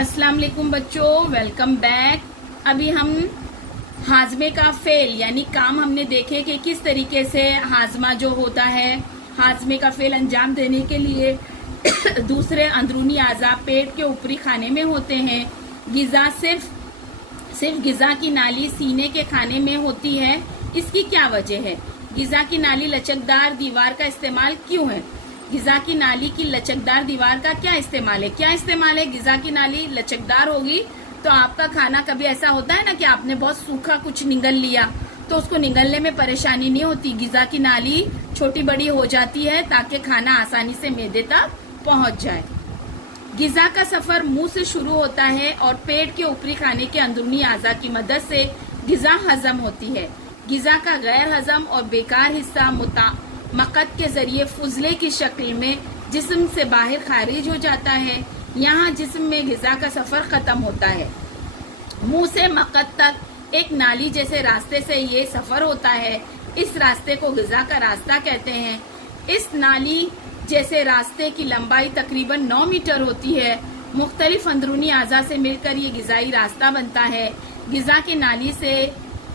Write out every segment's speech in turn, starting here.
अस्सलाम वालेकुम बच्चों, वेलकम बैक। अभी हम हाजमे का फेल यानी काम हमने देखे कि किस तरीके से हाजमा जो होता है, हाजमे का फेल अंजाम देने के लिए दूसरे अंदरूनी आज़ा पेट के ऊपरी खाने में होते हैं। गिज़ा सिर्फ गिज़ा की नाली सीने के खाने में होती है। इसकी क्या वजह है? गिज़ा की नाली लचकदार दीवार का इस्तेमाल क्यों है? गिज़ा की नाली की लचकदार दीवार का क्या इस्तेमाल है? गिज़ा की नाली लचकदार होगी तो आपका खाना, कभी ऐसा होता है ना कि आपने बहुत सूखा कुछ निगल लिया तो उसको निगलने में परेशानी नहीं होती। गिज़ा की नाली छोटी बड़ी हो जाती है ताकि खाना आसानी से मैदे तक पहुंच जाए। गिज़ा का सफर मुंह से शुरू होता है और पेट के ऊपरी खाने के अंदरूनी आज़ा की मदद से गिज़ा हजम होती है। गिज़ा का गैर हजम और बेकार हिस्सा मकत के जरिए फुजले की शक्ल में जिस्म से बाहर खारिज हो जाता है। यहाँ जिस्म में गिज़ा का सफर खत्म होता है। मुंह से मकत तक एक नाली जैसे रास्ते से ये सफर होता है। इस रास्ते को गिज़ा का रास्ता कहते हैं। इस नाली जैसे रास्ते की लंबाई तकरीबन 9 मीटर होती है। मुख्तलिफ अंदरूनी आज़ा से मिलकर ये गिज़ाई रास्ता बनता है। गिज़ा की नाली से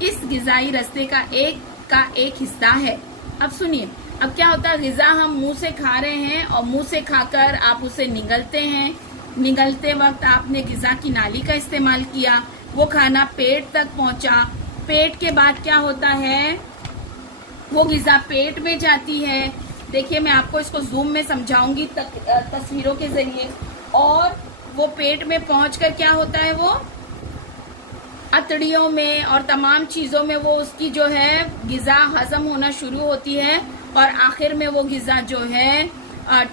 इस गिज़ाई रास्ते का एक हिस्सा है। अब सुनिए, अब क्या होता है, गिज़ा हम मुंह से खा रहे हैं और मुंह से खाकर आप उसे निगलते हैं। निगलते वक्त आपने गिज़ा की नाली का इस्तेमाल किया, वो खाना पेट तक पहुंचा। पेट के बाद क्या होता है, वो गिज़ा पेट में जाती है। देखिए, मैं आपको इसको जूम में समझाऊंगी तस्वीरों के जरिए। और वो पेट में पहुंचकर क्या होता है, वो अतड़ियों में और तमाम चीजों में वो उसकी जो है गिज़ा हजम होना शुरू होती है और आखिर में वो गिज़ा जो है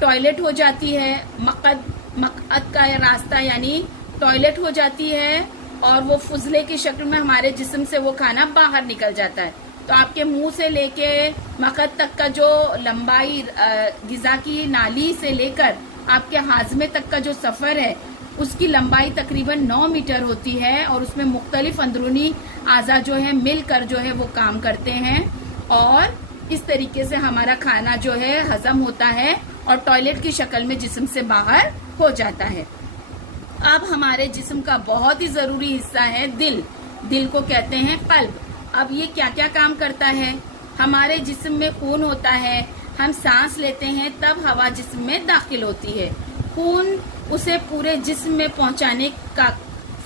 टॉयलेट हो जाती है। मक़अत का रास्ता यानी टॉयलेट हो जाती है और वो फुजले की शक्ल में हमारे जिस्म से वो खाना बाहर निकल जाता है। तो आपके मुंह से लेके मक़अत तक का जो लंबाई गिज़ा की नाली से लेकर आपके हाजमे तक का जो सफर है, उसकी लंबाई तकरीबन 9 मीटर होती है और उसमें मुख्तलिफ अंदरूनी आज़ा जो है मिलकर जो है वो काम करते हैं और इस तरीके से हमारा खाना जो है हजम होता है और टॉयलेट की शक्ल में जिस्म से बाहर हो जाता है। अब हमारे जिस्म का बहुत ही जरूरी हिस्सा है दिल। दिल को कहते हैं कल्ब। अब ये क्या क्या काम करता है? हमारे जिस्म में खून होता है, हम सांस लेते हैं तब हवा जिस्म में दाखिल होती है। खून उसे पूरे जिस्म में पहुंचाने का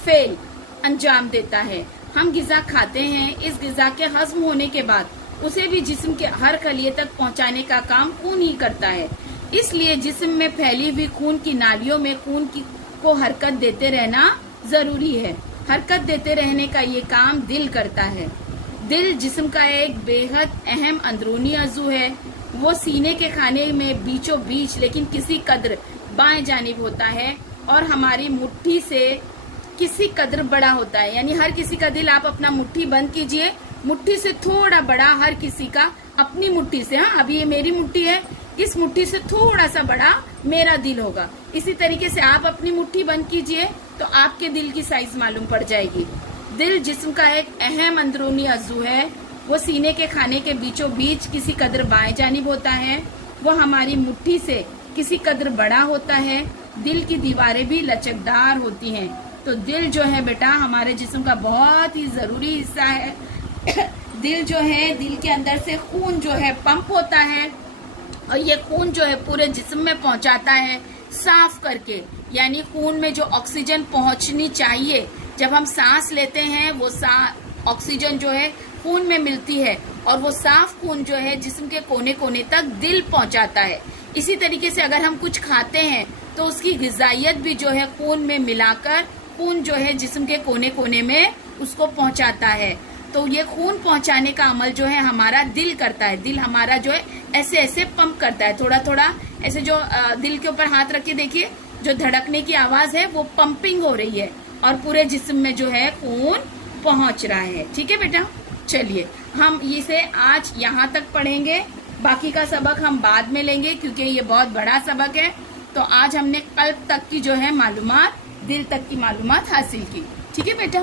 फेल अंजाम देता है। हम गिज़ा खाते हैं, इस गिज़ा के हजम होने के बाद उसे भी जिस्म के हर खलिए तक पहुंचाने का काम खून ही करता है। इसलिए जिस्म में फैली हुई खून की नालियों में खून को हरकत देते रहना जरूरी है। हरकत देते रहने का ये काम दिल करता है। दिल जिस्म का एक बेहद अहम अंदरूनी अज़ू है। वो सीने के खाने में बीचों बीच लेकिन किसी कदर बाएं जानिब होता है और हमारी मुट्ठी से किसी कदर बड़ा होता है। यानी हर किसी का दिल, आप अपना मुट्ठी बंद कीजिए, मुट्ठी से थोड़ा बड़ा हर किसी का अपनी मुट्ठी से, हाँ अभी ये मेरी मुट्ठी है, इस मुट्ठी से थोड़ा सा बड़ा मेरा दिल होगा। इसी तरीके से आप अपनी मुट्ठी बंद कीजिए तो आपके दिल की साइज मालूम पड़ जाएगी। दिल जिस्म का एक अहम अंदरूनी अज़ू है। वो सीने के खाने के बीचों बीच किसी कदर बाएं जानिब होता है। वो हमारी मुट्ठी से किसी कदर बड़ा होता है। दिल की दीवारें भी लचकदार होती हैं। तो दिल जो है बेटा हमारे जिस्म का बहुत ही जरूरी हिस्सा है। दिल जो है, दिल के अंदर से खून जो है पंप होता है और ये खून जो है पूरे जिस्म में पहुंचाता है साफ करके। यानी खून में जो ऑक्सीजन पहुंचनी चाहिए, जब हम सांस लेते हैं वो ऑक्सीजन जो है खून में मिलती है और वो साफ खून जो है जिस्म के कोने कोने तक दिल पहुंचाता है। इसी तरीके से अगर हम कुछ खाते हैं तो उसकी ग़िज़ाइयत भी जो है खून में मिलाकर खून जो है जिस्म के कोने कोने में उसको पहुंचाता है। तो ये खून पहुंचाने का अमल जो है हमारा दिल करता है। दिल हमारा जो है ऐसे ऐसे पंप करता है, थोड़ा थोड़ा ऐसे। जो दिल के ऊपर हाथ रख के देखिए, जो धड़कने की आवाज है वो पंपिंग हो रही है और पूरे जिस्म में जो है खून पहुंच रहा है। ठीक है बेटा, चलिए हम इसे आज यहाँ तक पढ़ेंगे, बाकी का सबक हम बाद में लेंगे क्योंकि ये बहुत बड़ा सबक है। तो आज हमने कल्ब तक की जो है मालूमात, दिल तक की मालूमात हासिल की। ठीक है बेटा।